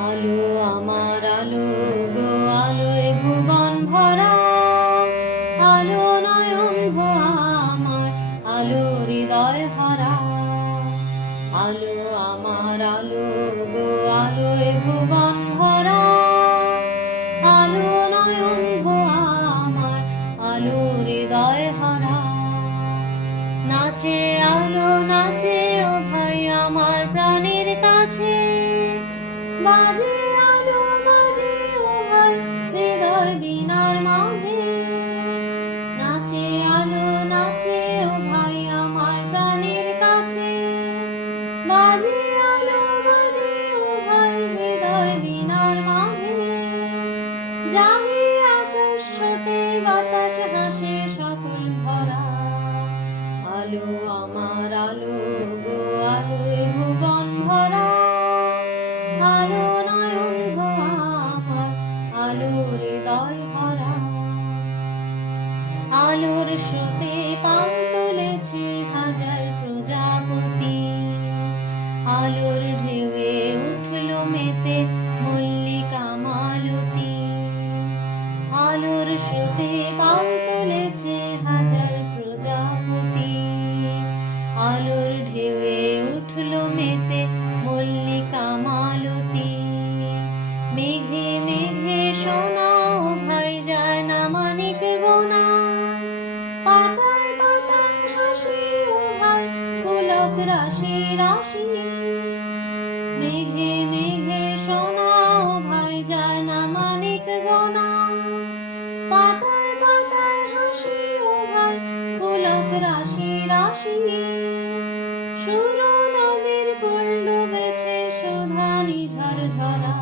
আলো আমার আলো গো, আলোয় ভুবন ভরা, আলো নয়ন ভোয়া আমার, আলো হৃদয় হারা। আলো আমার আলো গো, আলোয় ভুবন ভরা, আলো নয়ন ভোয়া আমার, আলো হৃদয় হারা। নাচে আলো নাচে ও ভাই আমার প্রাণের কাছে, বাজে আলো বাজে ও ভাই হৃদয় বীণার মাঝে। নাচে আলো নাচে ও ভাই আমার প্রাণের কাছে, বাজে আলো বাজে ও ভাই হৃদয় বীণার মাঝে। জাগে আকাশ ছোটে বাতাস হাসে সকল ধরা, আলো আমার আলো গো, আলোয় ভুবন ভরা, আলো নয়ন ভোয়া আমার, আলো হৃদয় হারা। আলোর স্রোতে পাল তুলেছে হাজার প্রজাপতি, আলোর ঢেউয়ে উঠল মেতে মল্লিকা মালতী। আলোর স্রোতে পাল তুলেছে হাজার প্রজাপতি, আলোর ঢেউয়ে উঠল মেতে মল্লিকা মালতী। মেঘে মেঘে শোনাও ভাই যায় না মানিক গোনা, পাতায় পাতায় হাসি ও ভাই পুলক রাশি রাশি। মেঘে মেঘে শোনাও ভাই যায় না মানিক গোনা, পাতায় পাতায় হাসি ও ভাই পুলক রাশি রাশি। সুর নদীর কুল ডুবেছে সুধানি ঝরঝরা,